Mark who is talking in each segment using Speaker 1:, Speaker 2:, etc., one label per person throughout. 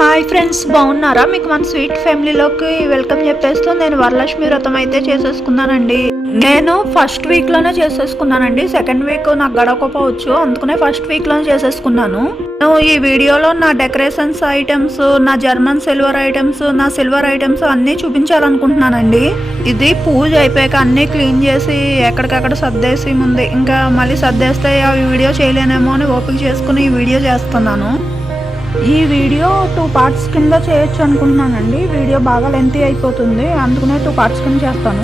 Speaker 1: Hi friends బాగున్నారా? మీకు మన స్వీట్ ఫ్యామిలీలోకి వెల్కమ్ చెప్పేస్తూ నేను వరలక్ష్మి వ్రతం అయితే చేసేసుకున్నానండి. నేను ఫస్ట్ వీక్లోనే చేసేసుకున్నానండి. సెకండ్ వీక్ నాకు గడవకపోవచ్చు. అందుకనే ఫస్ట్ వీక్లోనే చేసేసుకున్నాను. నేను ఈ వీడియోలో నా డెకరేషన్స్ ఐటమ్స్ నా జర్మన్ సిల్వర్ ఐటమ్స్ నా సిల్వర్ ఐటమ్స్ అన్నీ చూపించాలనుకుంటున్నానండి. ఇది పూజ అయిపోయాక అన్నీ క్లీన్ చేసి ఎక్కడికక్కడ సర్దేసి ముందు ఇంకా మళ్ళీ సర్దేస్తే ఆ వీడియో చేయలేనేమో అని ఓపిక చేసుకుని ఈ వీడియో చేస్తున్నాను. ఈ వీడియో టూ పార్ట్స్ కింద చేయొచ్చు అనుకుంటున్నానండి. వీడియో బాగా లెంతీ అయిపోతుంది. అందుకనే టూ పార్ట్స్ కింద చేస్తాను.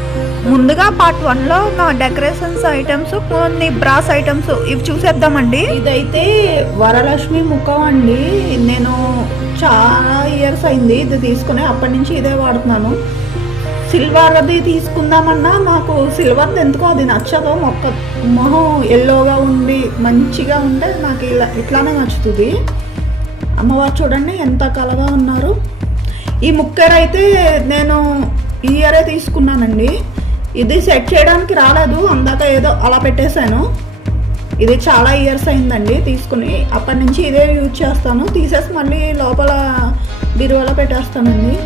Speaker 1: ముందుగా పార్ట్ వన్లో నా డెకరేషన్స్ ఐటమ్స్ కొన్ని బ్రాస్ ఐటమ్స్ ఇవి చూసేద్దామండి. ఇదైతే వరలక్ష్మి ముఖం అండి. నేను చాలా ఇయర్స్ అయింది ఇది తీసుకుని. అప్పటి నుంచి ఇదే వాడుతున్నాను. సిల్వర్ది తీసుకుందామన్నా నాకు సిల్వర్ది ఎందుకో అది నచ్చదు. మొక్క మొహం ఎల్లోగా ఉండి మంచిగా ఉంటే నాకు ఇలా ఇట్లానే నచ్చుతుంది. అమ్మవారు చూడండి ఎంత కలగా ఉన్నారు. ఈ ముక్కెర అయితే నేను ఈ ఇయరే తీసుకున్నానండి. ఇది సెట్ చేయడానికి రాలేదు అందాక ఏదో అలా పెట్టేశాను. ఇది చాలా ఇయర్స్ అయిందండి తీసుకుని. అప్పటి నుంచి ఇదే యూజ్ చేస్తాను. తీసేసి మళ్ళీ లోపల బిరువలో పెట్టేస్తానండి.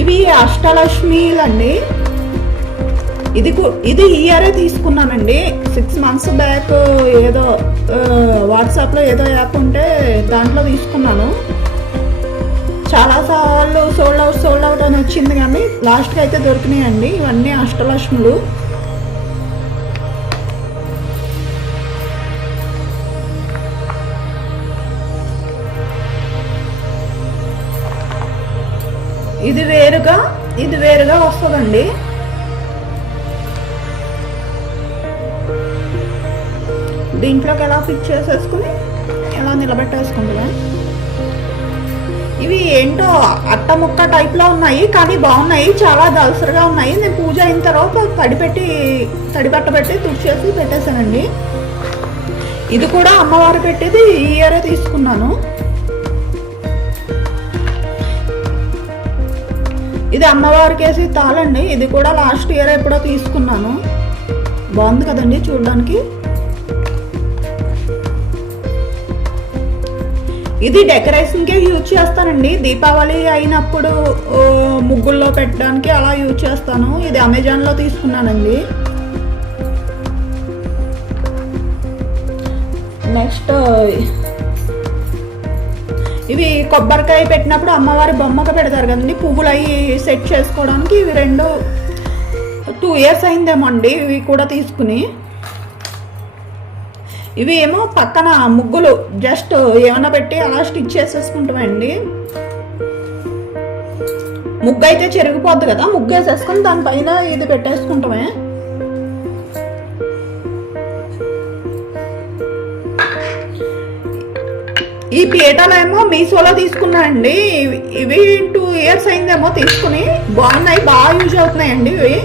Speaker 1: ఇవి అష్టలక్ష్మిలండి. ఇది ఇది ఇయరే తీసుకున్నానండి. సిక్స్ మంత్స్ బ్యాక్ ఏదో వాట్సాప్లో ఏదో యాప్ ఉంటే దాంట్లో తీసుకున్నాను. చాలా సార్లు సోల్డ్ అవుట్ సోల్డ్ అవుట్ అని వచ్చింది కానీ లాస్ట్కి అయితే దొరికినాయండి. ఇవన్నీ అష్టలక్ష్ములు. ఇది వేరుగా ఇది వేరుగా వస్తుందండి. దీంట్లోకి ఎలా ఫిక్స్ చేసేసుకుని ఎలా నిలబెట్టేసుకుంటున్నా? ఇవి ఏంటో అట్ట ముక్క టైప్లో ఉన్నాయి కానీ బాగున్నాయి చాలా దలసరిగా ఉన్నాయి. నేను పూజ అయిన తర్వాత తడిపెట్టి తడిబట్ట పెట్టి తుడిచేసి పెట్టేశానండి. ఇది కూడా అమ్మవారు పెట్టేది ఈ ఇయరే తీసుకున్నాను. ఇది అమ్మవారికి వేసి తాళండి ఇది కూడా లాస్ట్ ఇయర్ ఎప్పుడో తీసుకున్నాను. బాగుంది కదండి చూడడానికి. ఇది డెకరేషన్కే యూజ్ చేస్తానండి. దీపావళి అయినప్పుడు ముగ్గుల్లో పెట్టడానికి అలా యూజ్ చేస్తాను. ఇది అమెజాన్లో తీసుకున్నానండి. నెక్స్ట్ ఇవి కొబ్బరికాయ పెట్టినప్పుడు అమ్మవారి బొమ్మకు పెడతారు కదండి. పువ్వులు అవి సెట్ చేసుకోవడానికి ఇవి రెండు టూ ఇయర్స్ అయిందేమో అండి ఇవి కూడా తీసుకుని. ఇవి ఏమో పక్కన ముగ్గులు జస్ట్ ఏమైనా పెట్టి అలా స్టిచ్ చేసేసుకుంటామండి. ముగ్గు అయితే చెరిగిపోద్ది కదా ముగ్గు వేసేసుకుని దానిపైన ఇది పెట్టేసుకుంటామే. ఈ పీటలు ఏమో మీషోలో తీసుకున్నా అండి. ఇవి- ఇవి టూ ఇయర్స్ అయిందేమో తీసుకుని బాగున్నాయి బాగా యూజ్ అవుతున్నాయండి ఇవి.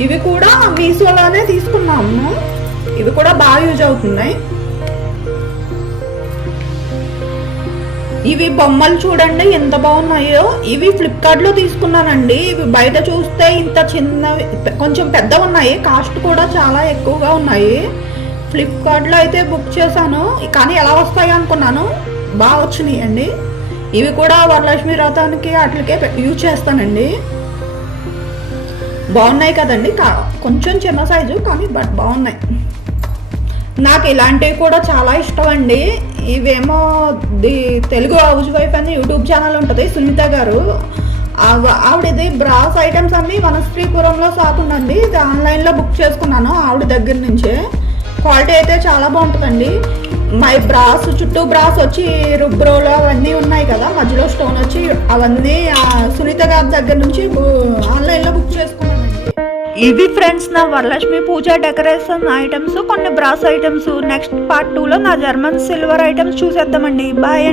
Speaker 1: ఇవి కూడా మీషోలోనే తీసుకున్నాము ఇవి కూడా బాగా యూజ్ అవుతున్నాయి. ఇవి బొమ్మలు చూడండి ఎంత బాగున్నాయో. ఇవి ఫ్లిప్కార్ట్లో తీసుకున్నానండి. ఇవి బయట చూస్తే ఇంత చిన్నవి కొంచెం పెద్ద ఉన్నాయి. కాస్ట్ కూడా చాలా ఎక్కువగా ఉన్నాయి. ఫ్లిప్కార్ట్లో అయితే బుక్ చేశాను. కానీ ఎలా వస్తాయి అనుకున్నాను? బాగా వచ్చినాయి అండి ఇవి కూడా వరలక్ష్మి వ్రతానికి వాటికే యూజ్ చేస్తానండి. బాగున్నాయి కదండి. కా- కొంచెం చిన్న సైజు కానీ బట్ బాగున్నాయి. నాకు ఇలాంటివి కూడా చాలా ఇష్టం అండి ఇవేమో ది తెలుగు హౌస్ వైఫ్ అని యూట్యూబ్ ఛానల్ ఉంటుంది సునీత గారు. ఆవిడది బ్రాస్ ఐటమ్స్ అన్నీ వనశ్రీపురంలో షాప్ ఉందండి. ఇది ఆన్లైన్లో బుక్ చేసుకున్నాను ఆవిడ దగ్గర నుంచే. క్వాలిటీ అయితే చాలా బాగుంటుందండి. మై బ్రాస్ చుట్టూ బ్రాస్ వచ్చి రుబ్రోలు అవన్నీ ఉన్నాయి కదా. మధ్యలో స్టోన్ వచ్చి అవన్నీ సునీత గారి దగ్గర నుంచి ఆన్లైన్లో బుక్ చేసుకున్నాను. ఇవి ఫ్రెండ్స్ నా వరలక్ష్మి పూజ డెకరేషన్ ఐటమ్స్ కొన్ని బ్రాస్ ఐటమ్స్. నెక్స్ట్ పార్ట్ టూలో నా జర్మన్ సిల్వర్ ఐటమ్స్ చూసేద్దామండి. బాయ్ అండి.